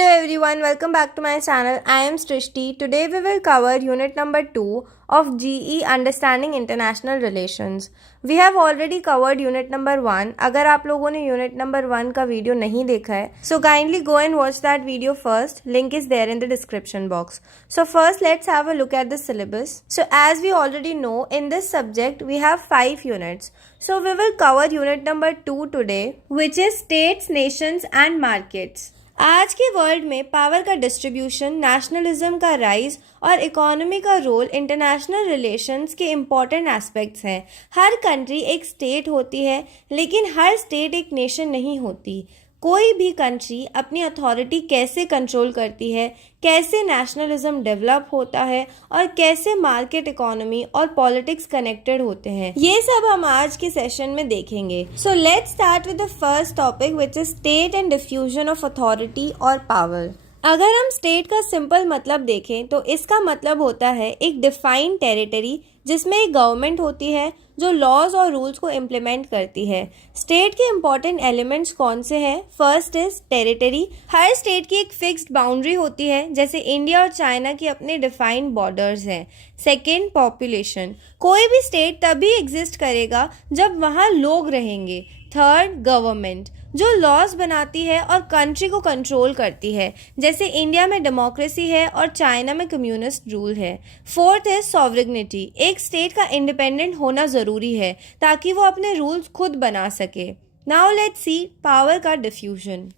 Hello everyone, welcome back to my channel. I am Srishti. Today we will cover unit number 2 of GE Understanding International Relations. We have already covered unit number 1. अगर आप लोगों ने unit number 1 का video नहीं देखा है, so kindly go and watch that video first. Link is there in the description box. So first let's have a look at the syllabus. So as we already know, in this subject we have 5 units. So we will cover unit number 2 today, which is States, Nations and Markets. आज के world में power का distribution, nationalism का rise और economy का role international relations के important aspects हैं। हर country एक स्टेट होती है, लेकिन हर स्टेट एक नेशन नहीं होती। कोई भी कंट्री अपनी अथॉरिटी कैसे कंट्रोल करती है, कैसे नेशनलिज्म डेवलप होता है और कैसे मार्केट इकोनॉमी और पॉलिटिक्स कनेक्टेड होते हैं, ये सब हम आज के सेशन में देखेंगे। So let's start with the first topic, which is state and diffusion of authority और पावर। अगर हम स्टेट का सिंपल मतलब देखें तो इसका मतलब होता है एक डिफाइंड टेरिटरी जिसमें एक गवर्नमेंट होती है जो लॉज और रूल्स को इम्प्लीमेंट करती है। स्टेट के इम्पॉर्टेंट एलिमेंट्स कौन से हैं? First is territory. Her state की एक फिक्स्ड बाउंड्री होती है, जैसे इंडिया और चाइना की अपने डिफाइंड बॉर्डर्स हैं। Second, population. कोई भी स्टेट तभी एग्जिस्ट करेगा जब वहाँ लोग रहेंगे। थर्ड, गवर्नमेंट, जो लॉज बनाती है और कंट्री को कंट्रोल करती है, जैसे इंडिया में डेमोक्रेसी है और चाइना में कम्युनिस्ट रूल है। फोर्थ है सॉवरेनिटी। एक स्टेट का इंडिपेंडेंट होना ज़रूरी है ताकि वो अपने रूल्स खुद बना सके। नाउ लेट्स सी पावर का डिफ्यूजन।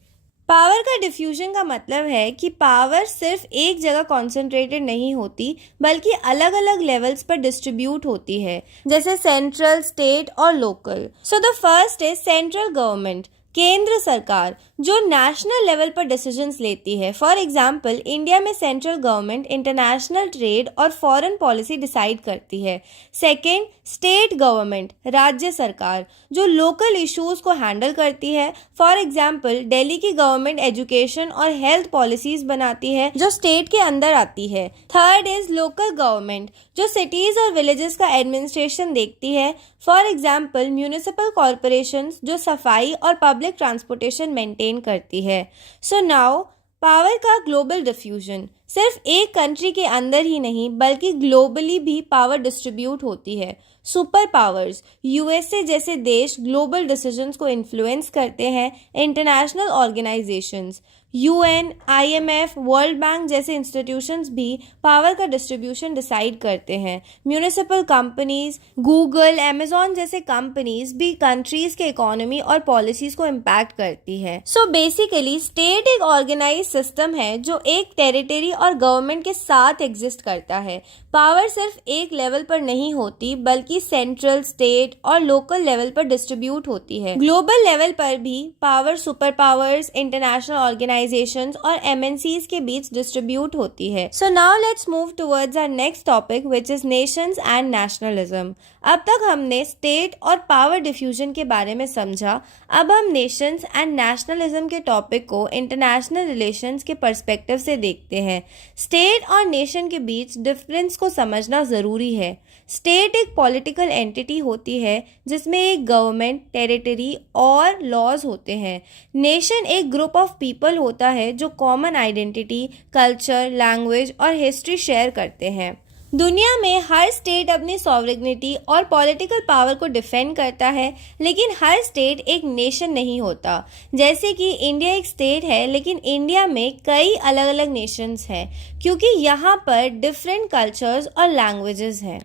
पावर का डिफ्यूजन का मतलब है कि पावर सिर्फ एक जगह कॉन्सेंट्रेटेड नहीं होती, बल्कि अलग अलग लेवल्स पर डिस्ट्रीब्यूट होती है, जैसे सेंट्रल, स्टेट और local. So the first is central government, केंद्र सरकार, जो नेशनल लेवल पर डिसीजंस लेती है। फॉर एग्जांपल, इंडिया में सेंट्रल गवर्नमेंट इंटरनेशनल ट्रेड और फॉरेन पॉलिसी डिसाइड करती है। सेकेंड, स्टेट गवर्नमेंट, राज्य सरकार, जो लोकल इश्यूज को हैंडल करती है। फॉर एग्जांपल, दिल्ली की गवर्नमेंट एजुकेशन और हेल्थ पॉलिसीज बनाती है जो स्टेट के अंदर आती है। थर्ड इज लोकल गवर्नमेंट, जो सिटीज और विलेजेस का एडमिनिस्ट्रेशन देखती है। फॉर एग्जाम्पल, म्यूनिसिपल कॉरपोरेशंस, जो सफाई और पब्लिक ट्रांसपोर्टेशन मेंटेन करती है। सो नाउ पावर का ग्लोबल डिफ्यूजन। सिर्फ एक कंट्री के अंदर ही नहीं, बल्कि ग्लोबली भी पावर डिस्ट्रीब्यूट होती है। सुपर पावर्स, यूएसए जैसे देश ग्लोबल डिसीजंस को इन्फ्लुएंस करते हैं। International organisations, UN, IMF, world bank जैसे इंस्टीट्यूशंस भी पावर का डिस्ट्रीब्यूशन डिसाइड करते हैं। म्यूनिसिपल कंपनीज, गूगल, अमेजॉन जैसे कंपनीज भी कंट्रीज के इकोनॉमी और पॉलिसीज को इम्पैक्ट करती है। सो बेसिकली स्टेट एक ऑर्गेनाइज सिस्टम है जो एक टेरिटरी और गवर्नमेंट के साथ एग्जिस्ट करता है। पावर सिर्फ एक लेवल पर नहीं होती, बल्कि सेंट्रल, स्टेट और लोकल लेवल पर डिस्ट्रीब्यूट होती है। ग्लोबल लेवल पर भी power super powers, international organisations और एमएनसीज के बीच डिस्ट्रीब्यूट होती है। So now let's move towards our next topic, which is nations and nationalism. अब तक हमने स्टेट और पावर डिफ्यूजन के बारे में समझा। अब हम नेशंस एंड नेशनलिज्म के टॉपिक को इंटरनेशनल रिलेशंस के पर्सपेक्टिव से देखते हैं। स्टेट और नेशन के बीच डिफरेंस को समझना ज़रूरी है। स्टेट एक पॉलिटिकल एंटिटी होती है जिसमें एक गवर्नमेंट, टेरिटरी और लॉज होते हैं। नेशन एक ग्रुप ऑफ पीपल होता है जो कॉमन आइडेंटिटी, कल्चर, लैंग्वेज और हिस्ट्री शेयर करते हैं। दुनिया में हर स्टेट अपनी सॉवरेनिटी और पॉलिटिकल पावर को डिफेंड करता है, लेकिन हर स्टेट एक नेशन नहीं होता। जैसे कि इंडिया एक स्टेट है, लेकिन इंडिया में कई अलग अलग नेशंस हैं, क्योंकि यहाँ पर डिफरेंट कल्चर्स और लैंग्वेजेस हैं।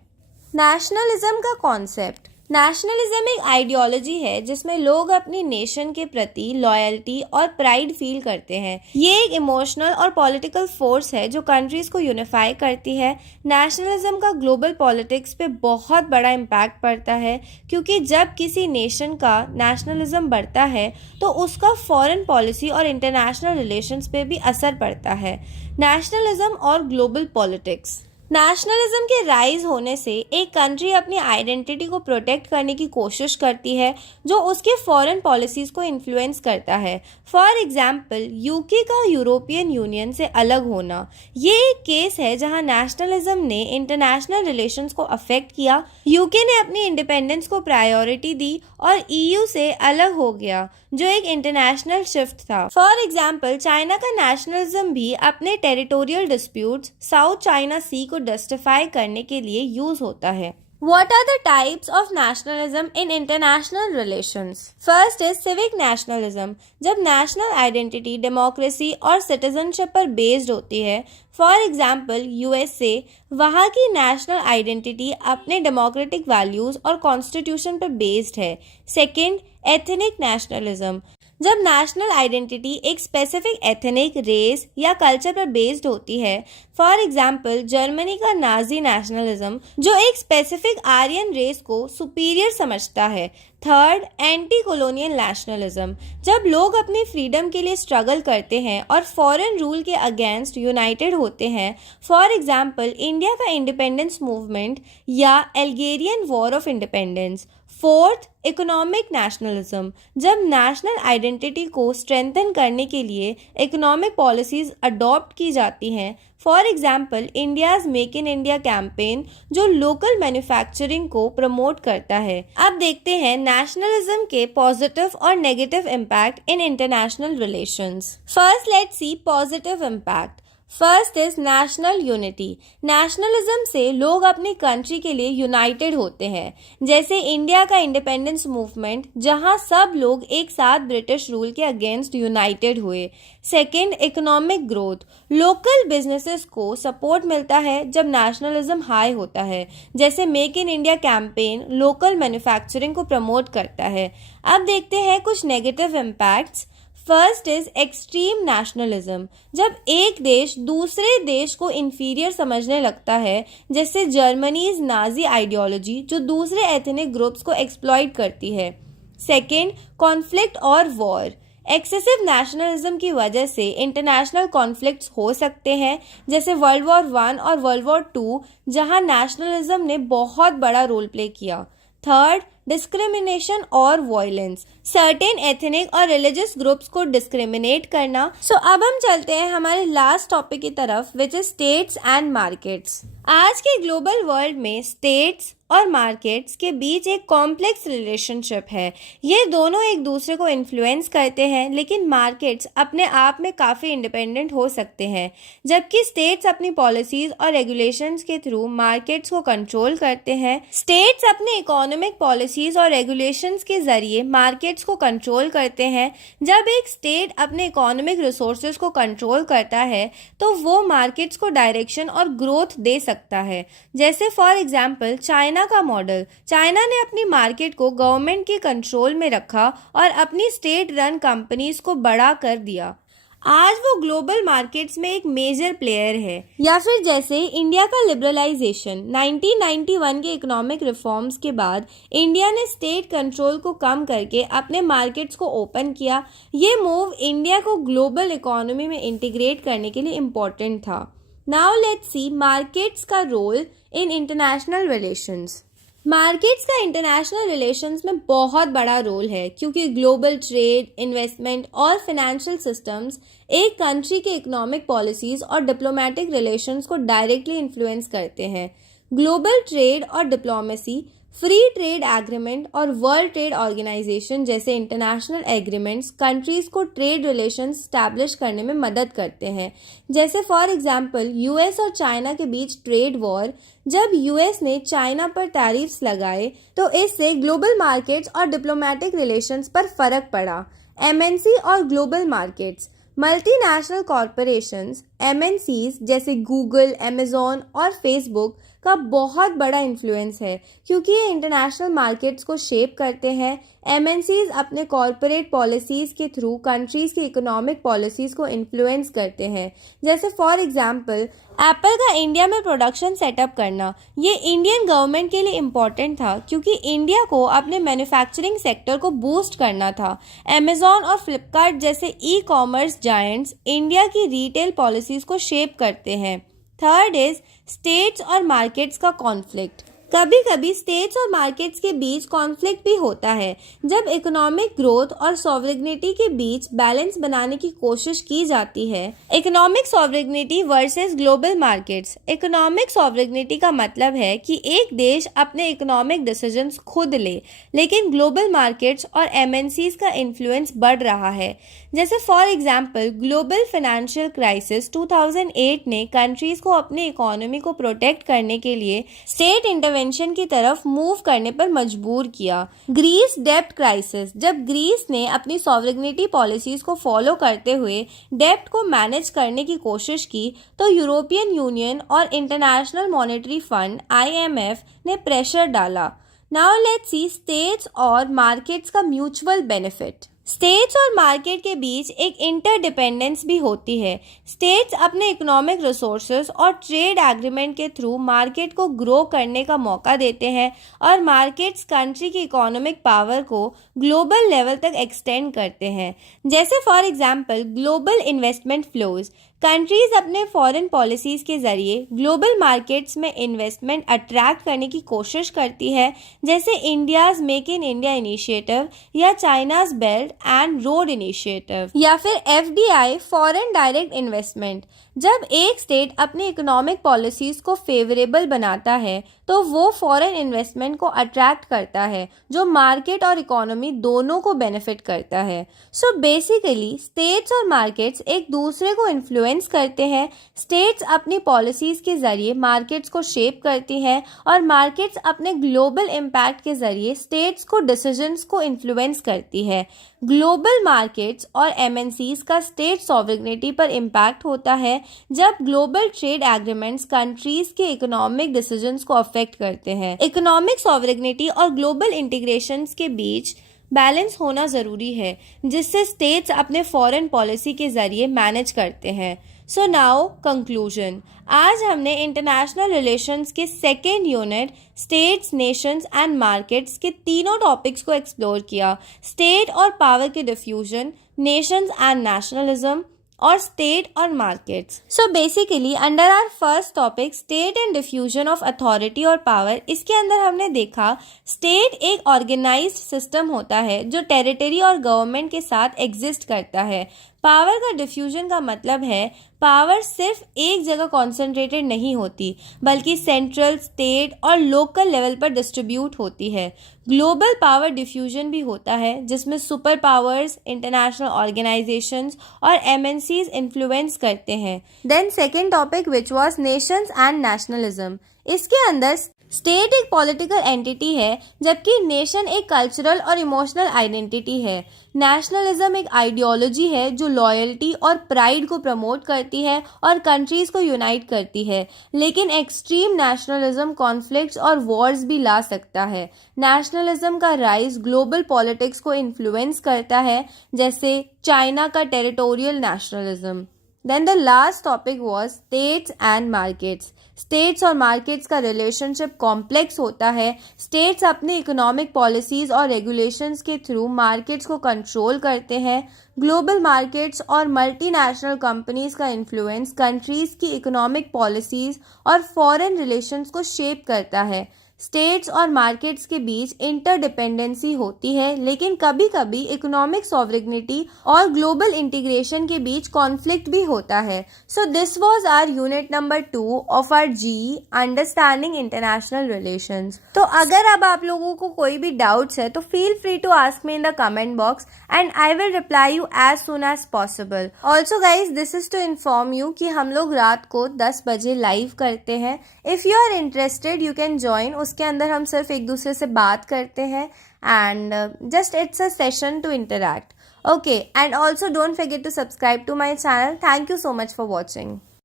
नेशनलिज्म का कॉन्सेप्ट। नेशनलिज्म एक आइडियोलॉजी है जिसमें लोग अपनी नेशन के प्रति लॉयल्टी और प्राइड फील करते हैं। ये एक इमोशनल और पॉलिटिकल फोर्स है जो कंट्रीज को यूनिफाई करती है। नेशनलिज्म का ग्लोबल पॉलिटिक्स पे बहुत बड़ा इम्पैक्ट पड़ता है, क्योंकि जब किसी नेशन का नेशनलिज्म बढ़ता है तो उसका फॉरेन पॉलिसी और इंटरनेशनल रिलेशंस पे भी असर पड़ता है। नेशनलिज्म और ग्लोबल पॉलिटिक्स। नेशनलिज्म के राइज होने से एक कंट्री अपनी आइडेंटिटी को प्रोटेक्ट करने की कोशिश करती है जो उसके फॉरेन पॉलिसीज़ को इन्फ्लुएंस करता है। फॉर एग्जांपल यूके का यूरोपियन यूनियन से अलग होना, ये एक केस है जहां नेशनलिज्म ने इंटरनेशनल रिलेशंस को अफेक्ट किया। यूके ने अपनी इंडिपेंडेंस को प्रायोरिटी दी और ईयू से अलग हो गया, जो एक इंटरनेशनल शिफ्ट था। फॉर एग्जांपल चाइना का नेशनलिज्म भी अपने टेरिटोरियल डिस्प्यूट्स साउथ चाइना सी को जस्टिफाई करने के लिए यूज होता है। What are the types of nationalism in international relations? First is civic nationalism, जब national identity, democracy और citizenship पर based होती है। For example, USA, वहाँ की national identity अपने democratic values और constitution पर based है। Second, ethnic nationalism, जब नेशनल आइडेंटिटी एक स्पेसिफिक एथनिक, रेस या कल्चर पर बेस्ड होती है। फॉर एग्जाम्पल जर्मनी का नाजी नेशनलिज्म, जो एक स्पेसिफिक आर्यन रेस को सुपीरियर समझता है। थर्ड, एंटी कॉलोनियल नेशनलिज्म, जब लोग अपनी फ्रीडम के लिए स्ट्रगल करते हैं और फॉरेन रूल के अगेंस्ट यूनाइटेड होते हैं। फॉर एग्जाम्पल इंडिया का इंडिपेंडेंस मूवमेंट या Algerian war of independence. Fourth, economic nationalism, जब नेशनल आइडेंटिटी को स्ट्रेंथन करने के लिए इकोनॉमिक पॉलिसीज अडॉप्ट की जाती हैं। For example India's make in India campaign, जो लोकल मैन्युफैक्चरिंग को प्रमोट करता है। अब देखते हैं नेशनलिज्म के पॉजिटिव और negative impact in international relations. First let's see positive impact. First is national unity. Nationalism से लोग अपनी कंट्री के लिए यूनाइटेड होते हैं, जैसे इंडिया का इंडिपेंडेंस मूवमेंट, जहां सब लोग एक साथ ब्रिटिश रूल के अगेंस्ट यूनाइटेड हुए। Second, economic growth. Local businesses को सपोर्ट मिलता है जब नेशनलिज्म हाई होता है, जैसे make in India campaign local manufacturing को प्रमोट करता है। अब देखते हैं कुछ negative impacts. First is extreme nationalism, जब एक देश दूसरे देश को इंफीरियर समझने लगता है, जैसे जर्मनीज नाजी आइडियोलॉजी, जो दूसरे एथनिक ग्रुप्स को एक्सप्लॉइट करती है। सेकेंड, कॉन्फ्लिक्ट और वॉर। एक्सेसिव नेशनलिज्म की वजह से इंटरनेशनल कॉन्फ्लिक्ट्स हो सकते हैं, जैसे वर्ल्ड वॉर 1 और वर्ल्ड वॉर 2, जहां नेशनलिज्म ने बहुत बड़ा रोल प्ले किया। थर्ड, डिस्क्रिमिनेशन और वायलेंस, सर्टेन एथनिक और रिलीजियस ग्रुप्स को डिस्क्रिमिनेट करना। अब हम चलते हैं हमारे लास्ट टॉपिक की तरफ, which is states and markets. आज के ग्लोबल वर्ल्ड में स्टेट्स और मार्केट्स के बीच एक कॉम्प्लेक्स रिलेशनशिप है। ये दोनों एक दूसरे को इन्फ्लुएंस करते हैं, लेकिन मार्केट्स अपने आप में काफ़ी इंडिपेंडेंट हो सकते हैं, जबकि स्टेट्स अपनी पॉलिसीज और रेगुलेशंस के थ्रू मार्केट्स को कंट्रोल करते हैं। स्टेट्स अपने इकोनॉमिक पॉलिसीज और रेगुलेशंस के जरिए मार्केट्स को कंट्रोल करते हैं। जब एक स्टेट अपने इकोनॉमिक रिसोर्सेज को कंट्रोल करता है, तो वो मार्केट्स को डायरेक्शन और ग्रोथ दे सकता है। जैसे फॉर एग्जाम्पल चाइना का मॉडल, चाइना ने अपनी मार्केट को गवर्नमेंट के कंट्रोल में रखा और अपनी स्टेट रन कंपनीज को बड़ा कर दिया। आज वो ग्लोबल मार्केट्स में एक मेजर प्लेयर है। या फिर जैसे इंडिया का लिबरलाइजेशन, 1991 के इकोनॉमिक रिफॉर्म्स के बाद इंडिया ने स्टेट कंट्रोल को कम करके अपने मार्केट्स को ओपन किया। ये मूव इंडिया को ग्लोबल इकोनॉमी में इंटीग्रेट करने के लिए इम्पोर्टेंट था। नाउ लेट्स सी मार्केट्स का role in international relations. Markets का इंटरनेशनल रिलेशंस में बहुत बड़ा रोल है, क्योंकि ग्लोबल ट्रेड, इन्वेस्टमेंट और फाइनेंशियल सिस्टम्स एक कंट्री के इकोनॉमिक पॉलिसीज और डिप्लोमेटिक रिलेशंस को डायरेक्टली इन्फ्लुएंस करते हैं। ग्लोबल ट्रेड और डिप्लोमेसी, फ्री ट्रेड एग्रीमेंट और वर्ल्ड ट्रेड ऑर्गेनाइजेशन जैसे इंटरनेशनल एग्रीमेंट्स कंट्रीज को ट्रेड रिलेशंस स्टैब्लिश करने में मदद करते हैं। जैसे फॉर एग्जांपल यूएस और चाइना के बीच ट्रेड वॉर, जब यूएस ने चाइना पर टैरिफ्स लगाए तो इससे ग्लोबल मार्केट्स और डिप्लोमेटिक रिलेशंस पर फर्क पड़ा। एमएनसी और global markets, multinational corporations MNCs जैसे गूगल, अमेजॉन और फेसबुक का बहुत बड़ा इन्फ्लुएंस है, क्योंकि ये इंटरनेशनल मार्केट्स को शेप करते हैं। एमएनसीज अपने कॉरपोरेट पॉलिसीज़ के थ्रू कंट्रीज़ की इकोनॉमिक पॉलिसीज़ को इन्फ्लुएंस करते हैं। जैसे फॉर एग्जांपल एप्पल का इंडिया में प्रोडक्शन सेटअप करना, ये इंडियन गवर्नमेंट के लिए इम्पॉर्टेंट था, क्योंकि इंडिया को अपने मैन्युफैक्चरिंग सेक्टर को बूस्ट करना था। अमेजॉन और फ्लिपकार्ट जैसे ई कॉमर्स जायंट्स इंडिया की रिटेल पॉलिसीज़ को शेप करते हैं। थर्ड इज स्टेट्स और मार्केट्स का कॉन्फ्लिक्ट। कभी कभी स्टेट्स और मार्केट्स के बीच कॉन्फ्लिक्ट भी होता है जब इकोनॉमिक ग्रोथ और सॉवरेनिटी के बीच बैलेंस बनाने की कोशिश की जाती है। Economic sovereignty versus global markets. Economic sovereignty का मतलब है कि एक देश अपने इकोनॉमिक डिसीजंस खुद ले, लेकिन ग्लोबल मार्केट्स और एमएनसीज का इन्फ्लुएंस बढ़ रहा है। जैसे for example global financial crisis 2008 ने कंट्रीज को अपनी इकोनॉमी को प्रोटेक्ट करने के लिए स्टेट इंटरवेंशन की तरफ मूव करने पर मजबूर किया। ग्रीस डेब्ट क्राइसिस, जब ग्रीस ने अपनी सॉवरेनिटी पॉलिसीज को फॉलो करते हुए डेब्ट को मैनेज करने की कोशिश की तो यूरोपियन यूनियन और इंटरनेशनल मॉनेटरी फंड IMF ने प्रेशर डाला। नाउ लेट्स सी स्टेट्स और मार्केट्स का म्यूचुअल बेनिफिट। स्टेट्स और मार्केट के बीच एक इंटरडिपेंडेंस भी होती है। स्टेट्स अपने इकोनॉमिक रिसोर्सेज और ट्रेड एग्रीमेंट के थ्रू मार्केट को ग्रो करने का मौका देते हैं और मार्केट्स कंट्री की इकोनॉमिक पावर को ग्लोबल लेवल तक एक्सटेंड करते हैं। जैसे for example global investment flows, countries अपने फॉरेन पॉलिसीज के जरिए ग्लोबल मार्केट्स में इन्वेस्टमेंट अट्रैक्ट करने की कोशिश करती है, जैसे India's make in India initiative या China's belt and road initiative या फिर FDI फॉरेन डायरेक्ट इन्वेस्टमेंट। जब एक स्टेट अपनी इकोनॉमिक पॉलिसीज को फेवरेबल बनाता है तो वो फॉरेन इन्वेस्टमेंट को अट्रैक्ट करता है, जो मार्केट और इकोनॉमी दोनों को बेनिफिट करता है। सो बेसिकली स्टेट्स और मार्केट्स एक दूसरे को इन्फ्लुएंस करते हैं। स्टेट्स अपनी पॉलिसीज के जरिए मार्केट्स को शेप करती हैं और मार्केट्स अपने ग्लोबल इम्पैक्ट के जरिए स्टेट्स को डिसीजंस को इन्फ्लुएंस करती है। ग्लोबल मार्केट्स और MNCs का स्टेट सॉवरेनिटी पर इम्पैक्ट होता है जब ग्लोबल ट्रेड एग्रीमेंट्स कंट्रीज के इकोनॉमिक डिसीजंस को अफेक्ट करते हैं। इकोनॉमिक सॉवरेनिटी और ग्लोबल इंटीग्रेशंस के बीच बैलेंस होना ज़रूरी है, जिससे स्टेट्स अपने फॉरेन पॉलिसी के जरिए मैनेज करते हैं। So now conclusion. आज हमने इंटरनेशनल रिलेशंस के second unit states, Nations and markets के तीनों टॉपिक्स को एक्सप्लोर किया। स्टेट और पावर के डिफ्यूजन, नेशंस एंड नेशनलिज्म और स्टेट और markets. So basically under our first topic state and diffusion of authority और पावर, इसके अंदर हमने देखा स्टेट एक ऑर्गेनाइज्ड सिस्टम होता है जो टेरिटरी और गवर्नमेंट के साथ एग्जिस्ट करता है। पावर का डिफ्यूजन का मतलब है पावर सिर्फ एक जगह कॉन्सेंट्रेटेड नहीं होती, बल्कि सेंट्रल, स्टेट और लोकल लेवल पर डिस्ट्रीब्यूट होती है। ग्लोबल पावर डिफ्यूजन भी होता है जिसमें सुपर पावर्स, इंटरनेशनल ऑर्गेनाइजेशंस और MNCs इन्फ्लुएंस करते हैं। Then second topic which was nations and nationalism. इसके अंदर स्टेट एक पॉलिटिकल एंटिटी है जबकि नेशन एक कल्चरल और इमोशनल आइडेंटिटी है। नेशनलिज्म एक आइडियोलॉजी है जो लॉयल्टी और प्राइड को प्रमोट करती है और कंट्रीज को यूनाइट करती है, लेकिन एक्सट्रीम नेशनलिज्म कॉन्फ्लिक्ट्स और वॉर्स भी ला सकता है। नेशनलिज्म का राइज ग्लोबल पॉलिटिक्स को इन्फ्लुएंस करता है, जैसे चाइना का territorial nationalism. Then the last topic was states and markets. States और मार्केट्स का रिलेशनशिप कॉम्प्लेक्स होता है। स्टेट्स अपने इकोनॉमिक पॉलिसीज और रेगुलेशंस के थ्रू मार्केट्स को कंट्रोल करते हैं। ग्लोबल मार्केट्स और मल्टीनेशनल कंपनीज का इन्फ्लुएंस कंट्रीज की इकोनॉमिक पॉलिसीज और फॉरेन रिलेशंस को शेप करता है। स्टेट्स और मार्केट्स के बीच इंटरडिपेंडेंसी होती है, लेकिन कभी कभी इकोनॉमिक सॉवरेनिटी और ग्लोबल इंटीग्रेशन के बीच कॉन्फ्लिक्ट भी होता है। So this was our unit number 2 of our GE understanding international relations. तो अगर अब आप लोगों को कोई भी डाउट्स है तो feel free to ask me in the comment box and I will reply you as soon as possible. Also guys this is to inform you कि हम लोग रात को 10 बजे लाइव करते हैं। If you are interested you can join. उसके अंदर हम सिर्फ एक दूसरे से बात करते हैं and just it's a session to interact. Okay, and also don't forget to subscribe to my channel. Thank you so much for watching.